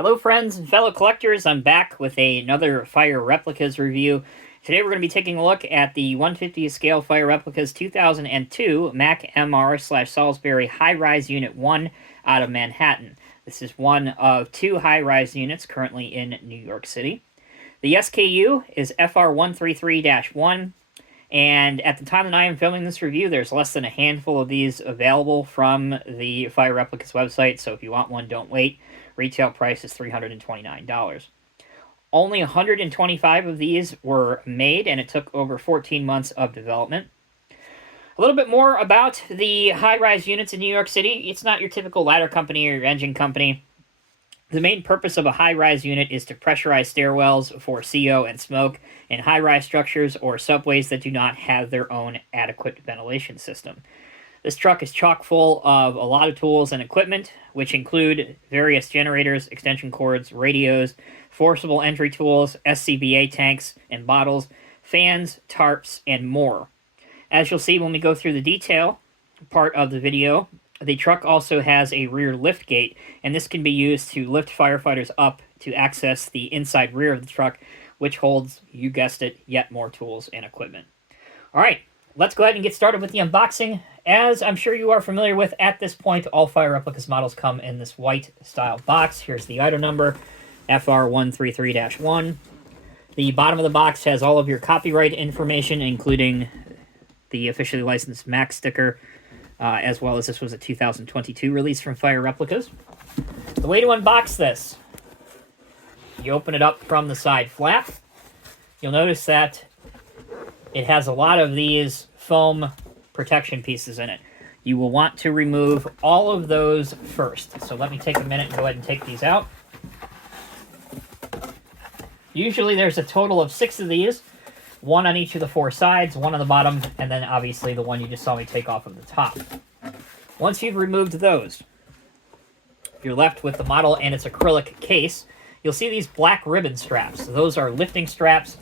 Hello friends and fellow collectors, I'm back with another Fire Replicas review. Today we're going to be taking a look at the 150th scale Fire Replicas 2002 Mack MR/Saulsbury High Rise Unit 1 out of Manhattan. This is one of two high-rise units currently in New York City. The SKU is FR133-1, and at the time that I am filming this review, there's less than a handful of these available from the Fire Replicas website, so if you want one, don't wait. Retail price is $329. Only 125 of these were made, and it took over 14 months of development. A little bit more about the high-rise units in New York City. It's not your typical ladder company or your engine company. The main purpose of a high-rise unit is to pressurize stairwells for CO and smoke in high-rise structures or subways that do not have their own adequate ventilation system. This truck is chock full of a lot of tools and equipment, which include various generators, extension cords, radios, forcible entry tools, SCBA tanks and bottles, fans, tarps, and more. As you'll see when we go through the detail part of the video, the truck also has a rear lift gate, and this can be used to lift firefighters up to access the inside rear of the truck, which holds, you guessed it, yet more tools and equipment. All right, let's go ahead and get started with the unboxing. As I'm sure you are familiar with at this point, all Fire Replicas models come in this white style box. Here's the item number, FR133-1. The bottom of the box has all of your copyright information, including the officially licensed Mack sticker, as well as this was a 2022 release from Fire Replicas. The way to unbox this, you open it up from the side flap. You'll notice that it has a lot of these foam protection pieces in it. You will want to remove all of those first. So let me take a minute and go ahead and take these out. Usually there's a total of 6 of these, one on each of the 4 sides, one on the bottom, and then obviously the one you just saw me take off of the top. Once you've removed those, you're left with the model and its acrylic case. You'll see these black ribbon straps. Those are lifting straps,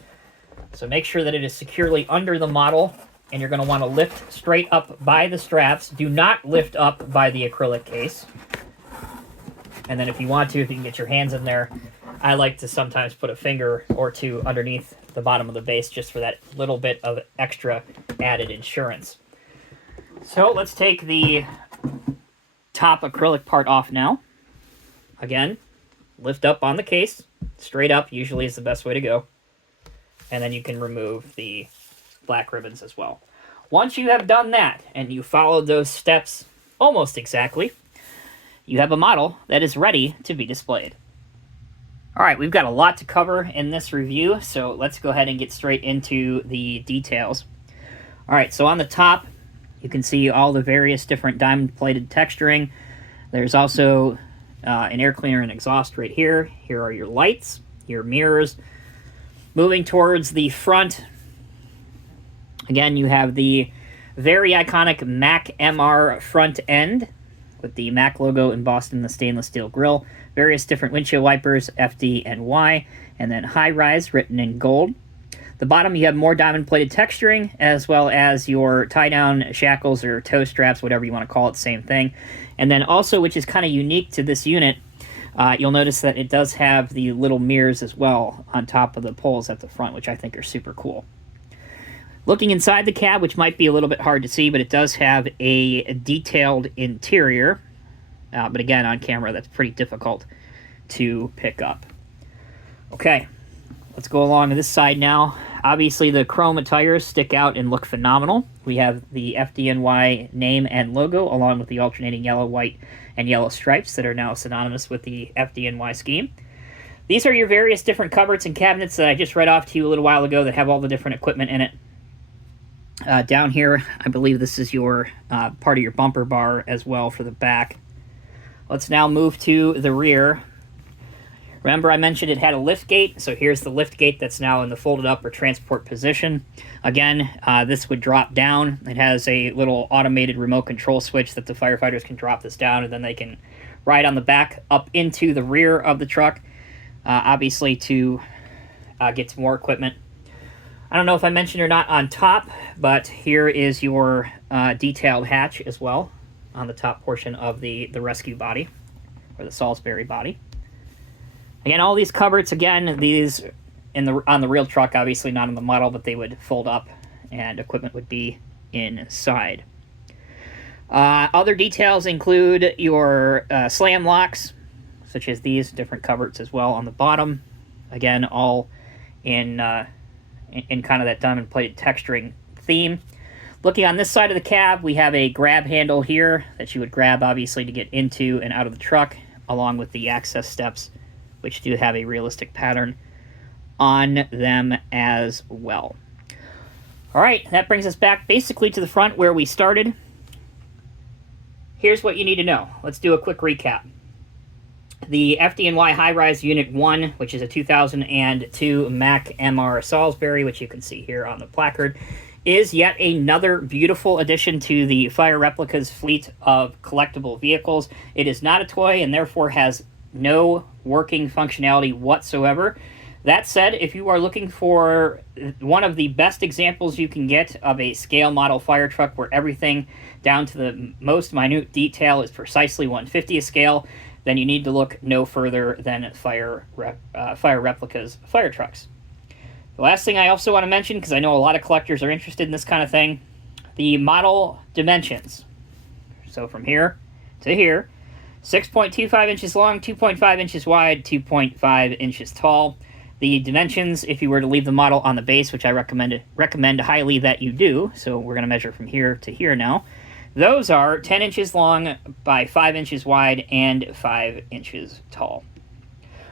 so make sure that it is securely under the model, and you're going to want to lift straight up by the straps. Do not lift up by the acrylic case. And then if you want to, if you can get your hands in there, I like to sometimes put a finger or two underneath the bottom of the base just for that little bit of extra added insurance. So let's take the top acrylic part off now. Again, lift up on the case. Straight up usually is the best way to go. And then you can remove the black ribbons as well. Once you have done that, and you followed those steps almost exactly, you have a model that is ready to be displayed. All right, we've got a lot to cover in this review, so let's go ahead and get straight into the details. All right, so on the top, you can see all the various different diamond-plated texturing. There's also an air cleaner and exhaust right here. Here are your lights, your mirrors. Moving towards the front, again, you have the very iconic Mack MR front end with the Mack logo embossed in the stainless steel grille. Various different windshield wipers, FDNY, and then High Rise written in gold. The bottom, you have more diamond-plated texturing, as well as your tie-down shackles or toe straps, whatever you want to call it, same thing. And then also, which is kind of unique to this unit, you'll notice that it does have the little mirrors as well on top of the poles at the front, which I think are super cool. Looking inside the cab, which might be a little bit hard to see, but it does have a detailed interior. But again, on camera, that's pretty difficult to pick up. Okay, let's go along to this side now. Obviously, the chrome tires stick out and look phenomenal. We have the FDNY name and logo, along with the alternating yellow, white, and yellow stripes that are now synonymous with the FDNY scheme. These are your various different cupboards and cabinets that I just read off to you a little while ago that have all the different equipment in it. Down here, I believe this is your part of your bumper bar as well for the back. Let's now move to the rear. Remember I mentioned it had a lift gate, so here's the lift gate that's now in the folded up or transport position. Again, this would drop down. It has a little automated remote control switch that the firefighters can drop this down, and then they can ride on the back up into the rear of the truck, obviously to get some more equipment. I don't know if I mentioned or not on top, but here is your detailed hatch as well on the top portion of the rescue body, or the Saulsbury body. Again, all these cupboards, again, these on the real truck, obviously not on the model, but they would fold up and equipment would be inside. Other details include your slam locks, such as these different cupboards as well on the bottom. Again, all in kind of that diamond-plated texturing theme. Looking on this side of the cab, we have a grab handle here that you would grab, obviously, to get into and out of the truck, along with the access steps, which do have a realistic pattern on them as well. All right, that brings us back basically to the front where we started. Here's what you need to know. Let's do a quick recap. The FDNY High Rise Unit 1, which is a 2002 Mack MR Saulsbury, which you can see here on the placard, is yet another beautiful addition to the Fire Replicas fleet of collectible vehicles. It is not a toy and therefore has no working functionality whatsoever. That said, if you are looking for one of the best examples you can get of a scale model fire truck where everything down to the most minute detail is precisely 1/50th scale, then you need to look no further than Fire Replicas fire trucks. The last thing I also want to mention, because I know a lot of collectors are interested in this kind of thing, the model dimensions. So from here to here, 6.25 inches long, 2.5 inches wide, 2.5 inches tall. The dimensions, if you were to leave the model on the base, which I recommend highly that you do, so we're going to measure from here to here now, those are 10 inches long by 5 inches wide and 5 inches tall.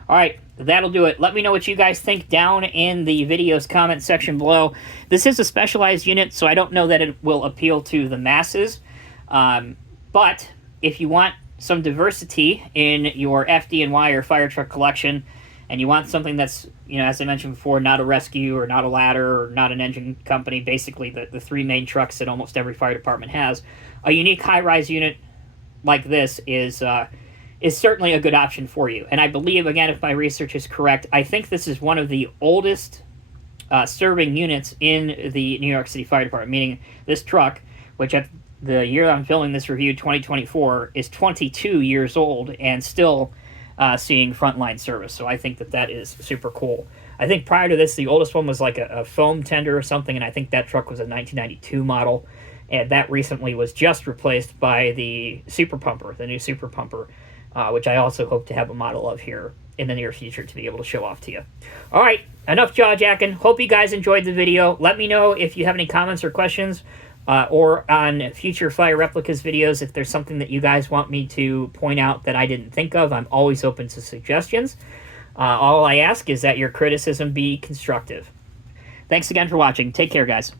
All right, that'll do it. Let me know what you guys think down in the video's comment section below. This is a specialized unit, so I don't know that it will appeal to the masses. But if you want some diversity in your FDNY or fire truck collection, and you want something that's, you know, as I mentioned before, not a rescue or not a ladder or not an engine company, basically the three main trucks that almost every fire department has, a unique high-rise unit like this is certainly a good option for you. And I believe, again, if my research is correct, I think this is one of the oldest serving units in the New York City Fire Department, meaning this truck, which at the year I'm filming this review, 2024, is 22 years old and still seeing frontline service. So I think that is super cool. I think prior to this, the oldest one was like a foam tender or something, and I think that truck was a 1992 model, and that recently was just replaced by the Super Pumper, the new Super Pumper, which I also hope to have a model of here in the near future to be able to show off to you. All right, enough jaw-jacking. Hope you guys enjoyed the video. Let me know if you have any comments or questions, or on future Fire Replicas videos, if there's something that you guys want me to point out that I didn't think of. I'm always open to suggestions. All I ask is that your criticism be constructive. Thanks again for watching. Take care, guys.